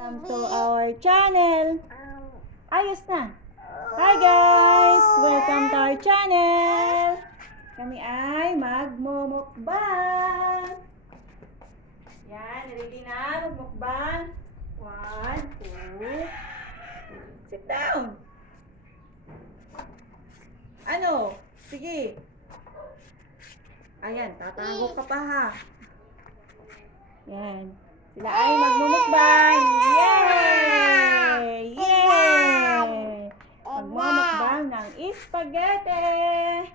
Welcome to our channel. Ayos na. Hi guys! Welcome to our channel. Kami ay magmumukbang. Yan, ready na magmukbang. 1, 2. Sit down. Ano? Sige. Ayan, tatago ka pa ha. Yan. Sila ay magmumukbang. Yay! Yay! Magmumukbang ng spaghetti.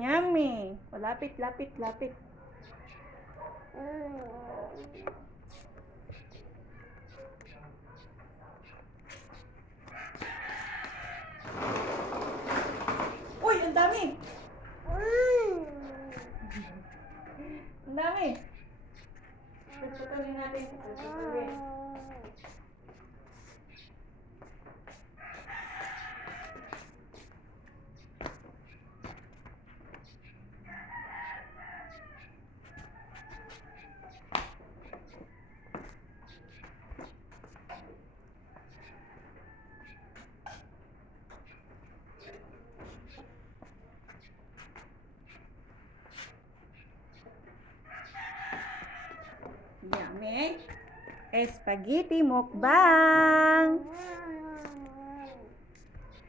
Yummy. Lapit, lapit, lapit. Uy, ang dami. Ang dami. Pagpatuloy natin. Pagpatuloy. Yummy. Spaghetti mukbang.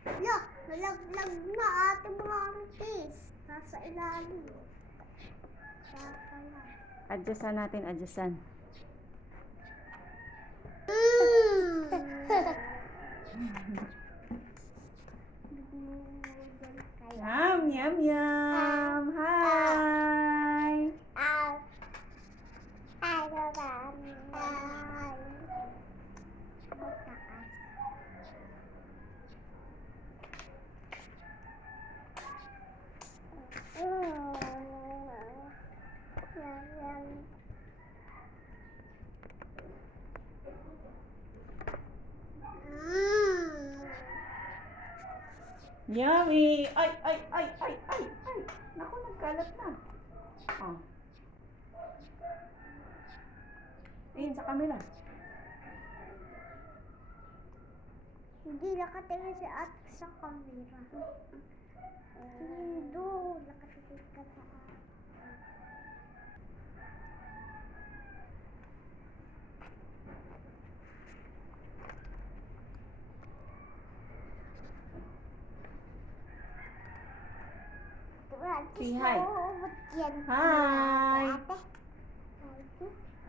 Look, nalaglag na ating mga artist. Nasa ilalim. Adjustan natin, adjustan. Yum, yum, yum. Hi. Yummy. Ay, ay, ay, ay, ay, ay. Naku, nagkalat na. Oh. Tingin sa camera. Hindi nakatingin si ate sa camera. Tingin doon. Nakatingin ka sa ate. Say hi. Hi.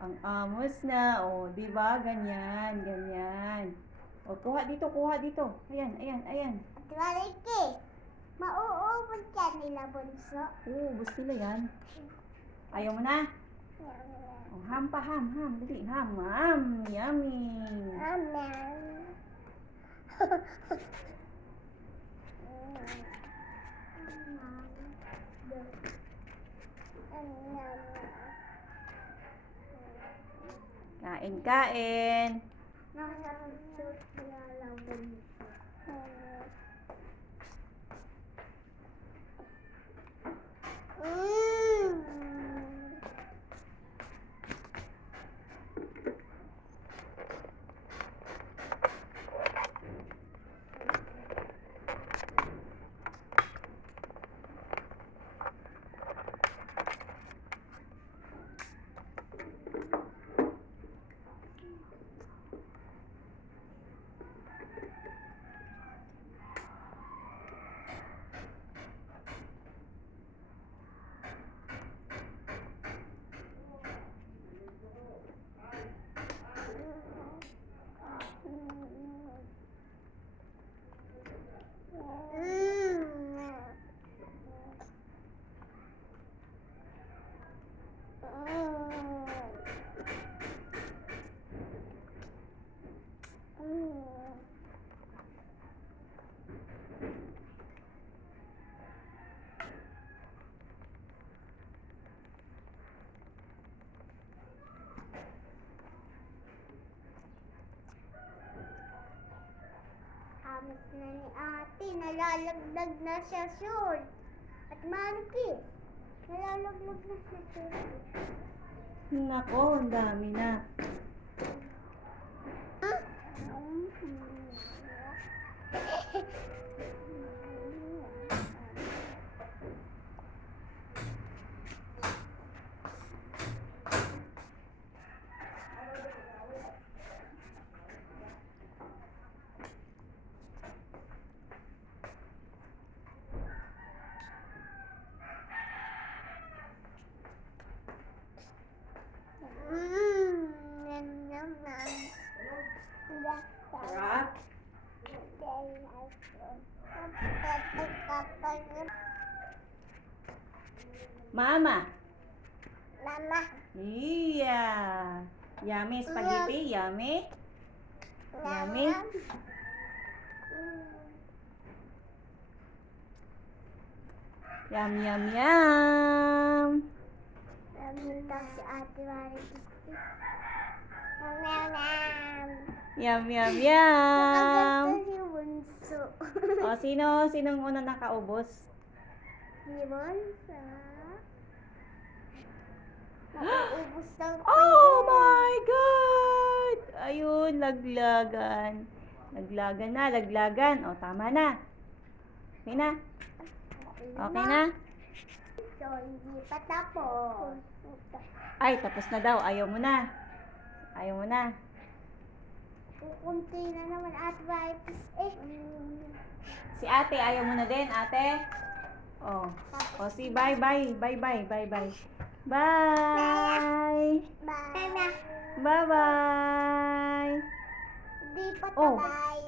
Ang amos na. O, di ba? Ganyan, ganyan. O, kuha dito, kuha dito. Ayan, ayan, ayan. At malaki. Mauubod ka nila, bunso. Ubus nila yan. Ayaw mo na? O, ham pa, ham, ham. Dali, ham, ham. Yummy. Amen. Kain, kain. Nakasarap sila lang, bunso. Amas na ni ate, nalalaglag na siya short. At manipis, nalalaglag na siya short. Nako, ang dami na. Sarap. Mama. Mama. Yeah. Yummy spaghetti, yummy. Yummy. Yum, yum, yum. Nandito si Ate Marikiti. Yum, yum, Nakaganda yum. si Bunso. O, sinong una nakaubos? Si Bunso. Nauubos lang pa Oh yun. my God! Ayun, laglagan. Laglagan na, laglagan. O, tama na. Okay na? Okay na? So, hindi pa tapos. Ay, tapos na daw. Ayaw mo na. Ayaw mo na. Kukunti na naman at wipes Si ate, ayaw mo na din, ate? Oh. O, si bye, bye. Bye, bye, bye, bye. Bye! Bye. Bye-bye! Di pa Oh. tabay.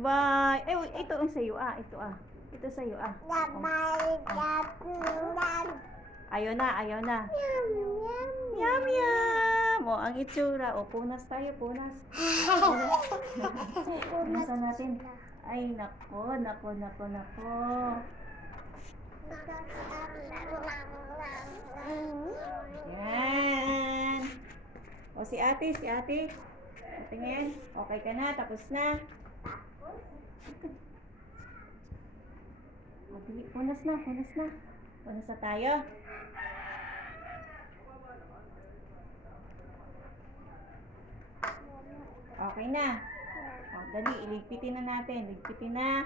Bye! Eh, ito ang sa'yo, Ito, Ito sa'yo, Oh. Gabay, gatulan. Ayaw na, ayaw na. Yum, yum. Yum, yum! O, ang itsura. O, punas tayo, punas. Punasan natin. Ay, nako, nako, nako, nako. Yan. O, si ate, si ate. Tingin. Okay ka na, tapos na. O, dali, punas na, punas na. Punas na tayo. Okay na. O, dali, iligpitin na natin. Ligpitin na.